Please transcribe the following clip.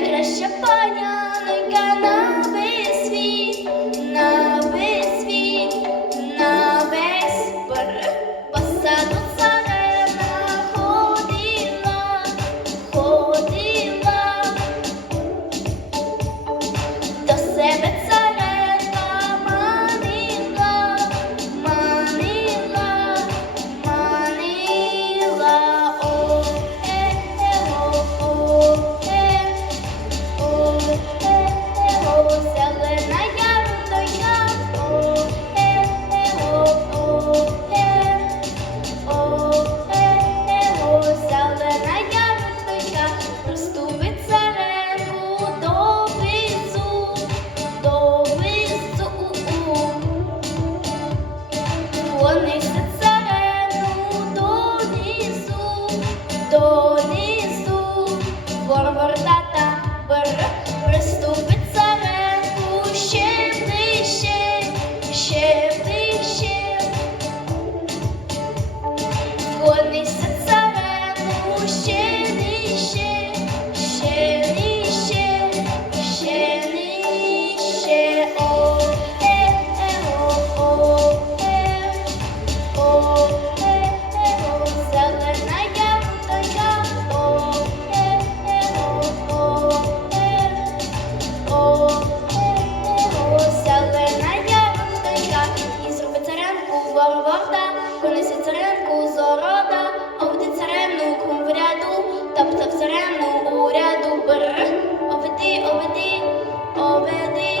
найкраща паняненька. царинку обди Тобто в царевну уряду бр, оведи, оведи, оведи.